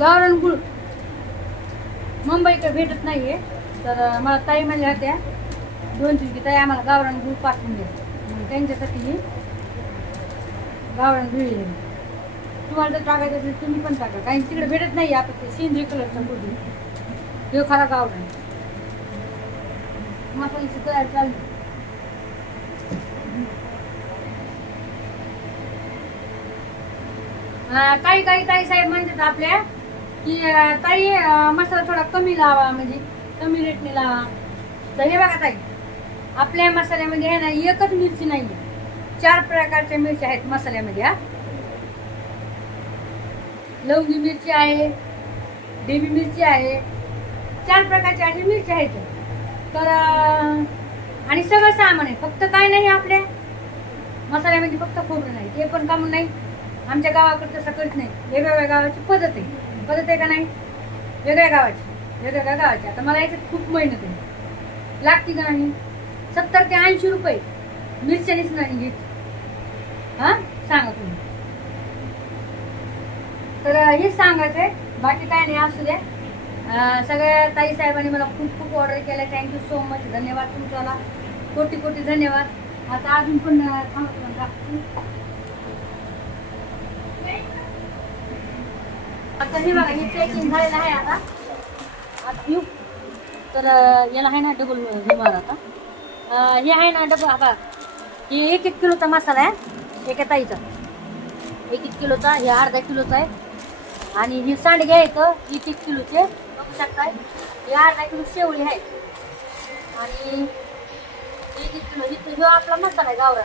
गावरान गुळ. मुंबईकडे भेटत नाहीये. तर मला ताई म्हणल्या होत्या दोन तीन की ताई आम्हाला गावरान गुळ पाठवून द्या मग त्यांच्यासाठी मी गावरान गुळ तुम्हाला जर टाकायचं असेल तुम्ही पण टाका. काही तिकडे भेटत नाही आपण ते सेंद्रिय कलरचा गुळ देव खरा गावरान. मसाल्याची तयार चालली. काही काही ताई साहेब म्हणतात आपल्या की ताई मसाला थोडा कमी लावा म्हणजे कमी रेटने लावा. तर हे बघा ताई आपल्या मसाल्यामध्ये आहे ना एकच मिरची नाही चार प्रकारच्या मिरच्या आहेत मसाल्यामध्ये हा. लवंगी मिरची आहे डेबी मिरची आहे चार प्रकारच्या अशा मिरच्या आहेत. तर आणि सगळं सामान आहे फक्त काय नाही आपल्या मसाल्यामध्ये फक्त खोबरं नाही ते पण काम नाही. आमच्या गावाकडे तसं करत नाही वेगवेगळ्या गावाची पद्धत आहे. पद्धत आहे का नाही? वेगळ्या गावाची वेगळ्या गावाची. आता मला याच्यात खूप मेहनत आहे. लागते का नाही? सत्तर ते ऐंशी रुपये मिरच्यानीच नाही घेत. हा? सांगा तुम्ही. तर हेच सांगायचं आहे बाकी काय नाही असू द्या. सगळ्या ताई साहेबांनी मला खूप खूप ऑर्डर केल्या. थँक्यू सो मच धन्यवाद तुमच्याला. कोटी कोटी धन्यवाद. आता अजून पण थांबतो तर हे बघा हे चेकिंग झालेलं आहे आता. आता तर याला आहे ना डबल हे मार आता हे आहे ना डबल आता हे एक एक किलोचा मसाला आहे एका ताईचा. एक एक किलोचा हे अर्धा किलोचा आहे. आणि हे सांडगे आहेत एक एक किलोचे. बघू शकताय. हे अर्धा किलो शेवळी आहे. आणि एक एक किलो हे आपला मसाला आहे गावरा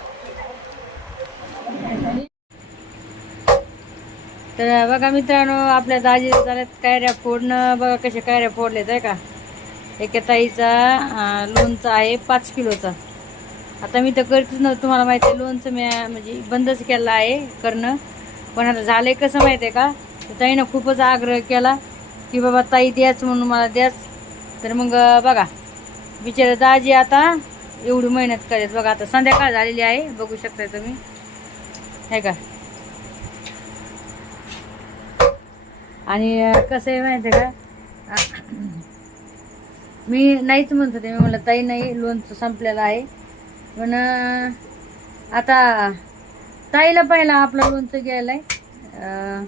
तर बघा मित्रांनो आपल्या दाजी झाल्यात कायऱ्या फोडणं. बघा कशा कायऱ्या फोडल्यात आहे का. एका ताईचा लोणचं लोणचा आहे पाच किलोचा. आता मी तर करतच नव्हतं तुम्हाला माहिती आहे लोणचं मी म्हणजे बंदच केलं आहे करणं. पण आता झालं आहे कसं माहिती आहे का? तर ताईनं खूपच आग्रह केला की बाबा ताई द्याच म्हणून मला द्याच. तर मग बघा. बिचारे दाजी आता एवढी मेहनत करत बघा आता संध्याकाळ झालेली आहे बघू शकता तुम्ही. आहे का? आणि कसं आहे माहिती आहे का मी नाहीच म्हणत होते. मी म्हटलं ताई नाही लोणचं संपलेलं आहे. पण आता ताईला पहिला आपलं लोणचं घ्यायला आहे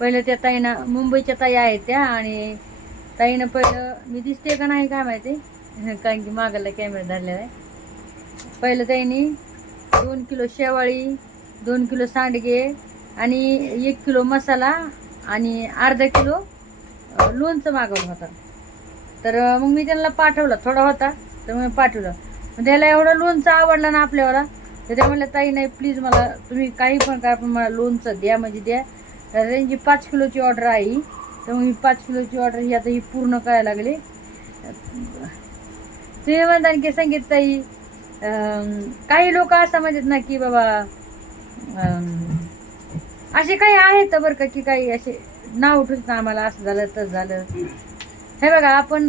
पहिलं त्या ताईनं मुंबईच्या ताई आहेत त्या आणि ताईनं पहिलं मी दिसते का नाही काय माहिती? कारण की मागायला कॅमेरा धरलेला आहे. पहिलं ताईनी दोन किलो शेवाळी दोन किलो सांडगे आणि एक किलो मसाला आणि अर्धा किलो लोणचं मागवलं होतं. तर मग मी त्यांना पाठवलं. थोडा होता तर मग पाठवलं. मग त्याला एवढं लोणचं आवडलं ना आपल्याला तर त्या म्हणलं ताई नाही प्लीज मला तुम्ही काही पण काय पण मला लोणचं द्या म्हणजे द्या. तर त्यांची पाच किलोची ऑर्डर आहे तर मग ही पाच किलोची ऑर्डर ही आता ही पूर्ण करायला लागली. तुम्ही म्हणता की संगीत ताई काही लोक असं म्हणतात ना की बाबा असे काही आहेत बरं का की काही असे नाव उठत आम्हाला असं झालं तसं झालं. हे बघा आपण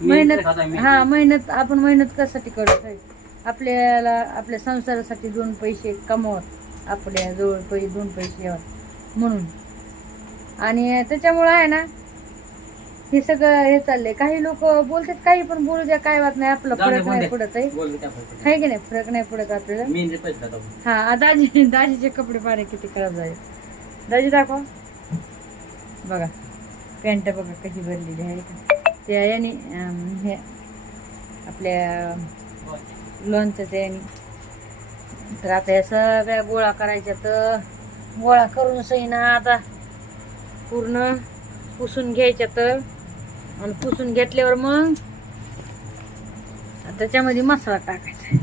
मेहनत हा मेहनत आपण मेहनत कशासाठी करत आहे आपल्याला आपल्या संसारासाठी दोन पैसे कमवत आपल्या जवळ पैसे दोन पैसे म्हणून. आणि त्याच्यामुळं आहे ना हे सगळं हे चाललंय. काही लोक बोलतात काही पण बोलू द्या काय वाट नाही. आपला फरक नाही पडत आहे. आहे की नाही? फरक नाही पडत आपल्याला. हा दाजी दाजीचे कपडे पारे किती खराब झाले. दाजी दाखवा. बघा पॅन्ट बघा कशी भरलेली आहे. का त्या याने हे आपल्या लोणच्याच्या याने तर आता या सगळ्या गोळा करायच्या तर गोळा करून सही ना आता. पूर्ण पुसून घ्यायच्या तर. आणि पुसून घेतल्यावर मग त्याच्यामध्ये मसाला टाकायचा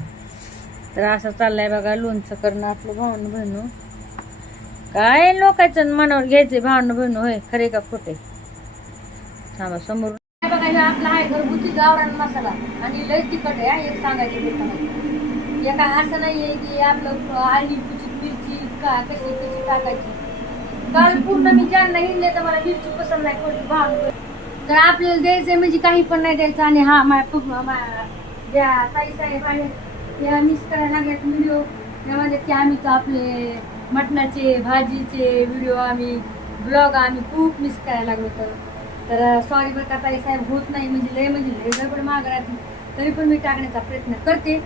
तर असं चाललंय बघा लोणचं करणं आपलं भावनं बहिणू. काय लोकायचं मनावर घ्यायचंय भावनं बहिणू होय खरे का खोटे थांबा समोर. बघा हे आपला आहे घरगुती गावरान मसाला. आणि लय तिखट आहे एक सांगायची गोष्ट म्हणजे एका असं नाहीये की आपलं आली कुची मिरची का कशी कशी टाकायची. काल पूर्ण मी ज्यांना हिंडले तर मला मिरची पसंत नाही कोणी भाव तर आपल्याला द्यायचंय म्हणजे काही पण नाही द्यायचं. आणि हा माझ्या मा- ज्या ताई साहेब आहेत त्या मिस करायला लागल्यात व्हिडिओ त्यामध्ये की आम्ही तर आपले मटणाचे भाजीचे व्हिडिओ आम्ही ब्लॉग आम्ही खूप मिस करायला लागलो तर तर सॉरी बरं का ताई साहेब होत नाही म्हणजे लय म्हणजे लय गडबड मागं राहते तरी पण मी टाकण्याचा प्रयत्न करते.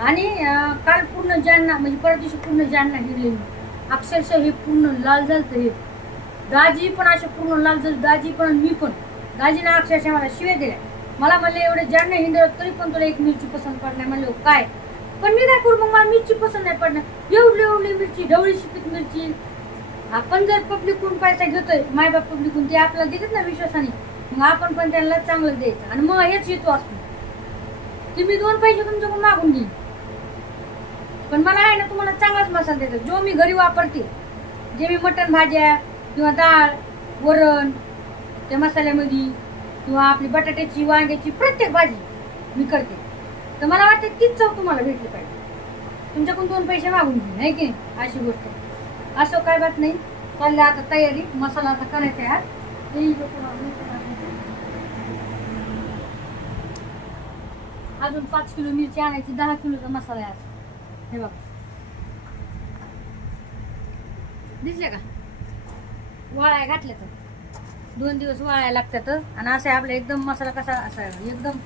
आणि काल पूर्ण जालना म्हणजे परत दिवशी पूर्ण जालना हिरले मी अक्षरशः हे पूर्ण लाल झालं हे. दाजी पण असे पूर्ण लाल झालं दाजी पण मी पण. दाजीनं अक्षरशः मला शिवे दिल्या. मला म्हणले एवढे जाणं हिंडत तरी पण तुला एक मिरची पसंत पडणार. म्हणलं काय? पण मी काय करू मग? मला मिरची पसंत नाही पडणार. एवढी एवढी मिरची ढवळी शिपीत मिरची. आपण जर पब्लिकून पैसा घेतोय मायबाप पब्लिकून ते आपल्याला देतात ना विश्वासाने. मग आपण पण त्यांना चांगलं द्यायचं आणि मग हेच येतो असतो. की मी दोन पैसे तुमच्याकडून मागून घेईन पण मला आहे ना तुम्हाला चांगलाच मसाला देतो जो मी घरी वापरते जे मी मटण भाज्या किंवा डाळ वरण त्या मसाल्यामध्ये किंवा आपली बटाट्याची वांग्याची प्रत्येक भाजी मी करते. तर मला वाटतं तीच चव तुम्हाला भेटली पाहिजे. तुमच्याकडून दोन पैसे मागून घेईन नाही की अशी गोष्ट. असं काय बात नाही. चाललं आता तयारी. मसाला आता करायचा आहे. अजून पाच किलो मिरची आणायची दहा किलोचा मसाला आहे हे बाबा दिसले का? वाळ्या घातल्या तर. दोन दिवस वाळायला लागतात आणि असं आहे आपला एकदम मसाला कसा असा एकदम.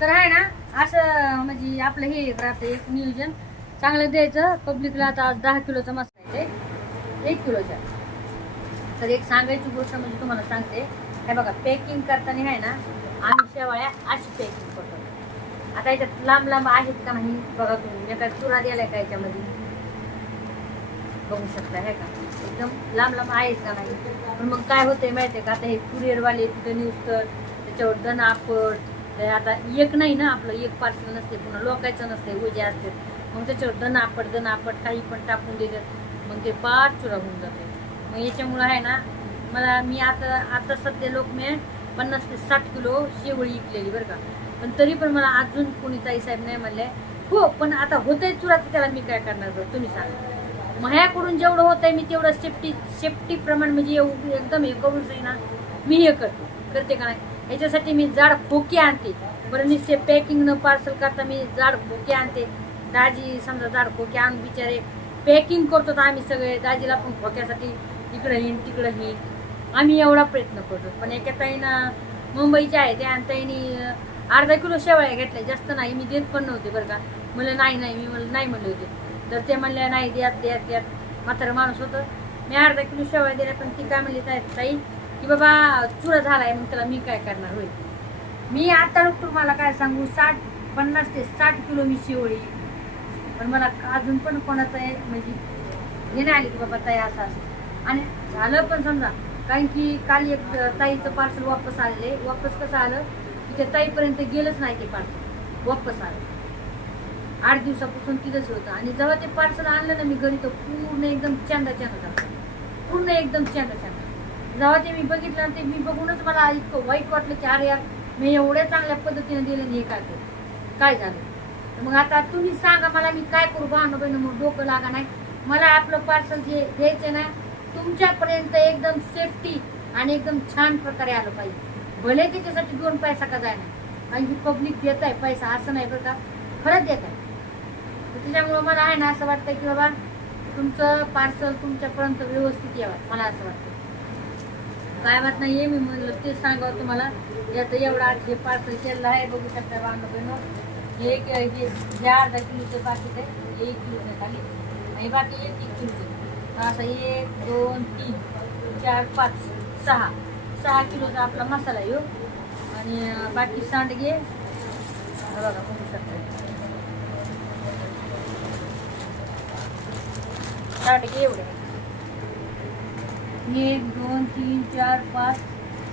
तर आहे ना असं म्हणजे आपलं हे राहतं एक नियोजन. चांगलं द्यायचं पब्लिकला आता आज दहा किलोचा मसाला आहे एक किलोचा. तर एक सांगायची गोष्ट म्हणजे तुम्हाला सांगते. हे बघा पॅकिंग करताना आहे ना आम्ही शेवाळ्या अशी पॅकिंग करतो. आता याच्यात लांब लांब आहेत का नाही बघा तुम्ही. एका चुरा द्यायला का याच्यामध्ये? बघू शकता हे का? एकदम लांब लांब आहेत का नाही? पण मग काय होतंय आहे का? आता हे कुरिअरवाले तिथं न्यूज तर त्याच्यावर दण आपट ते आता एक नाही ना आपलं एक पार्सल नसते पुन्हा लोकायचं नसते उजे असते. मग त्याच्यावर दण आपट दण आपट काही पण टाकून दिलं मग ते पार चुरा होऊन जाते मग याच्यामुळं आहे ना मला मी आता आता सध्या लोक मी पन्नास ते साठ किलो शेवळी विकलेली बरं का. पण तरी पण मला अजून कोणी ताई साहेब नाही म्हणले. हो पण आता होतंय चुरा तर त्याला मी काय करणार बरं तुम्ही सांगा. माझ्याकडून जेवढं होतंय मी तेवढं सेफ्टी सेफ्टी प्रमाण म्हणजे एकदम हे करूच आहे ना मी हे करते. करते का नाही? याच्यासाठी मी जाड भोके आणते. बरं नुसते पॅकिंग न पार्सल करता मी जाड भोके आणते. दाजी समजा जाड भोके आणून बिचारे पॅकिंग करतो तर आम्ही सगळे. दाजीला पण भोक्यासाठी इकडं येईन तिकडं येईन आम्ही एवढा प्रयत्न करतो पण एका ताईनं मुंबईच्या आहे त्या आणि ताईनी अर्धा किलो शेवळ्या घेतल्या. जास्त नाही. मी देत पण नव्हते बरं का. म्हणलं नाही नाही. मी म्हणलं नाही म्हणले होते. तर ते म्हणले नाही द्यात द्यात द्यात. म्हातारं माणूस होतं. मी अर्धा किलो शेवळ्या दिल्या पण ती काय म्हणली ताई ताई की बाबा चुरा झालाय मग त्याला मी काय करणार होईल मी आता तुम्हाला काय सांगू? साठ पन्नास ते साठ किलो मी शेवळी. पण मला अजून पण कोणाचं आहे? म्हणजे हे नाही आली की बाबा ताई असं असं. आणि झालं पण समजा कारण की काल एक ताईचं पार्सल वापस आलेले. वापस कसं आलं? की त्या ताईपर्यंत गेलंच नाही ते पार्सल वापस आलं. आठ दिवसापासून तिथंच होतं. आणि जेव्हा ते पार्सल आणलं ना मी घरी तर पूर्ण एकदम चांदा चांदा झालं. पूर्ण एकदम चांदा चांदा जेव्हा ते मी बघितलं ते मी बघूनच मला इतकं वाईट वाटलं की अरे यार मी एवढ्या चांगल्या पद्धतीने दिलं नाही काय करू काय झालं? मग आता तुम्ही सांगा मला मी काय करू? भावना बहिण मग डोकं लागा नाही. मला आपलं पार्सल जे द्यायचं ना तुमच्यापर्यंत एकदम सेफ्टी आणि एकदम छान प्रकारे आलं पाहिजे. भले त्याच्यासाठी दोन पैसा का जाय नाही कारण की पब्लिक देत आहे पैसा असं नाही बरं का? खरंच देत आहे तर त्याच्यामुळं मला आहे ना असं वाटतं की बाबा तुमचं पार्सल तुमच्यापर्यंत व्यवस्थित यावं मला असं वाटतं काय बात आहे मी म्हणलं ते सांगावं तुम्हाला. याचं एवढा हे पार्सल केलेलं आहे बघू शकता बांधव हे एक हे हे अर्धा किलोचं बाकी आहे एक किलोचं खाली. आणि बाकी एक एक किलोचं. असं एक दोन तीन चार पाच सहा. सहा किलोचा आपला मसाला येऊ हो. आणि बाकी सांडगे बघा बघू शकता सांडगे एवढे. एक दोन तीन चार पाच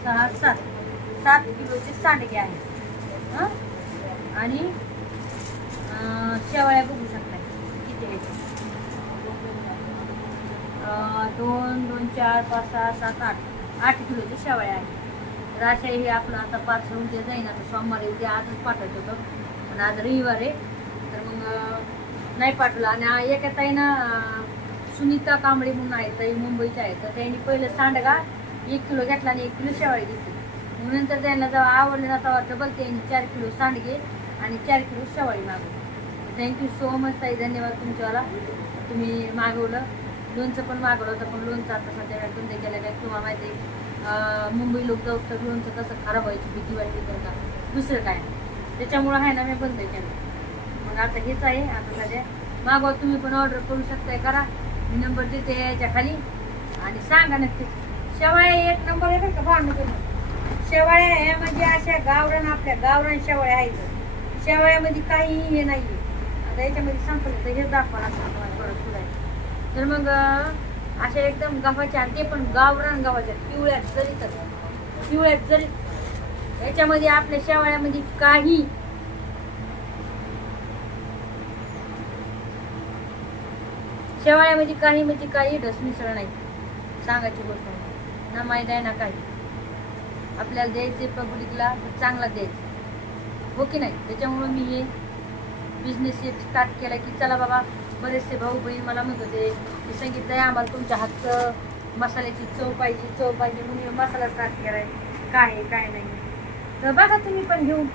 सहा सात. सात किलोचे सांडगे आहेत आणि शेवाळ्या बघू शकता किती आहेत दोन दोन चार पाच सहा सात आठ. आठ किलोचे शेवळ्या आहेत तर अशा हे आपलं आता पार्सल उद्या जाईन. आता सोमवारी उद्या आजच पाठवत होतं. पण आज रविवार आहे. तर मग नाही पाठवलं. आणि एका ताईनं सुनीता कांबळे म्हणून आहेत ताई मुंबईच्या आहेत तर त्यांनी पहिलं सांडगा एक किलो घेतला आणि एक किलो शेवाळी घेतली. मग नंतर त्यांना जेव्हा आवडलं ना तेव्हा डबल त्यांनी चार किलो सांडगे आणि चार किलो शेवाळी मागवली. थँक्यू सो मच ताई. धन्यवाद तुमच्यावाला. तुम्ही मागवलं. लोणचं पण मागवलं होतं पण लोणचं आता सध्या बंद केलं काय किंवा माहिती आहे, मुंबई लोक जाऊ तर लोणचं कसं खराब व्हायची भीती वाटते त्यांना दुसरं काय? नाही. त्याच्यामुळं आहे ना मी बंद केलं. मग आता हेच आहे आता सध्या मागवा तुम्ही पण ऑर्डर करू शकताय करा. मी नंबर देते याच्या खाली. आणि सांगा नक्कीच शेवाळ्या एक नंबर आहे का भावना तुम्ही शेवाळ्या हे म्हणजे अशा गावरान आपल्या गावरान शेवाळ्या आहेत. शेवाळ्यामध्ये काही हे नाही आता याच्यामध्ये संपलं तर हे दाखवा लागतं तर मग अशा एकदम गव्हाच्या ते पण गावरान गव्हाच्या पिवळ्यात जरीतच पिवळ्यात जरीत. याच्यामध्ये आपल्या शेवाळ्यामध्ये काही शेवाळ्यामध्ये काही म्हणजे काही ढस मिसळ नाही सांगायची गोष्ट ना माहीत आहे ना काही. आपल्याला द्यायचे पब्लिकला तर चांगला द्यायचं हो की नाही? त्याच्यामुळं मी हे बिझनेस स्टार्ट केला की चला बाबा बरेचसे भाऊ बहीण मला म्हणत होते की संगीत आहे आम्हाला तुमच्या हातचं मसाल्याची चव पाहिजे चव पाहिजे म्हणून मसाला स्टार्ट करायचा काय आहे काय नाही. तर बघा तुम्ही पण घेऊन.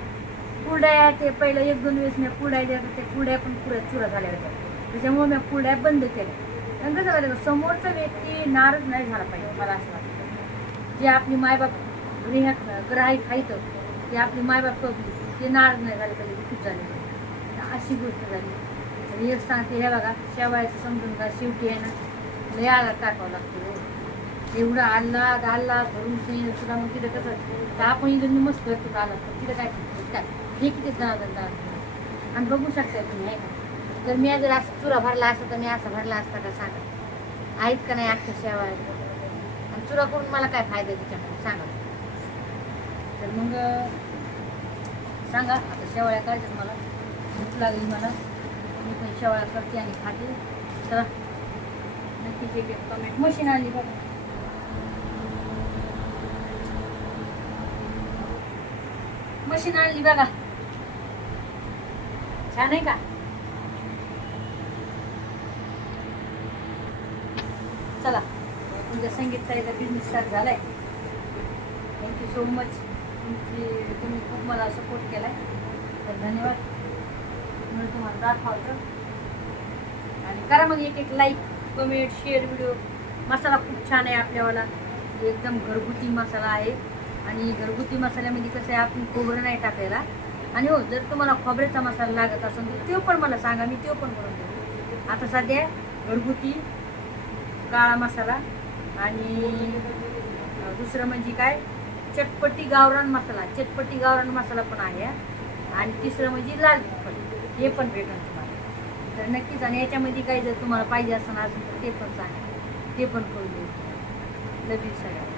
कुरड्या ते पहिलं एक दोन वेळेस मी कुरड्या देत होते कुरड्या पण पुऱ्या चुरा झाल्या होत्या. त्याच्यामुळे मी कुरड्या बंद केल्या. आणि कसं झालं समोरचा व्यक्ती नाराज नाही झाला पाहिजे मला असं वाटतं. जे आपली मायबाप ग्राहक ग्राहक आहेत ते आपली मायबाप पब्लिक ते नाराज नाही झाले पाहिजे खूप झाले अशी गोष्ट झाली. आणि एक सांगते हे बघा शेवायचं समजून का शेवटी आहे ना लय आला टाकावं लागतो हो. एवढा आला आला भरून ते सुद्धा मग तिथं कसं आपण इथं मस्त करतो आला तर तिथं काय काय हे किती दहा आणि बघू शकता तुम्ही आहे का? जर मी जर असं चुरा भरला असता तर मी असा भरला असता का सांगा? आहेत का नाही अख्ख्या शेवा आणि चुरा करून मला काय फायदा आहे त्याच्यामध्ये सांगा. तर मग सांगा आता शेवाळ्या करायच्यात मला भूक लागली मला. मी पण शेवाळा करते आणि खाते. चला. नक्की जे कमेंट मशीन आणली बघा. मशीन आणली बघा. छान आहे का? चला. तुमच्या संगीत ताईचा बिझनेस स्टार्ट झालाय. थँक्यू सो मच तुमची तुम्ही खूप मला सपोर्ट केलाय. तर धन्यवाद. म्हणून तुम्हाला दाखवतं. आणि करा मग एक एक like comment share video masala खूप छान आहे आपल्यावाला. एकदम घरगुती मसाला आहे. आणि घरगुती मसाल्यामध्ये कसं आहे आपण खोबरं नाही टाकायला. आणि हो जर तुम्हाला खोबऱ्याचा मसाला लागत असेल तर तो पण मला सांगा मी तो पण बनवून देते आता सध्या घरगुती काळा मसाला आणि दुसरं म्हणजे काय? चटपटी गावरान मसाला. चटपटी गावरान मसाला पण आहे. आणि तिसरं म्हणजे लाल तिखट. हे पण भेटेल तुम्हाला. तर नक्कीच आणि याच्यामध्ये काही जर तुम्हाला पाहिजे असताना अजून तर ते पण सांगा. ते पण करून देऊ. लगेच सगळ्या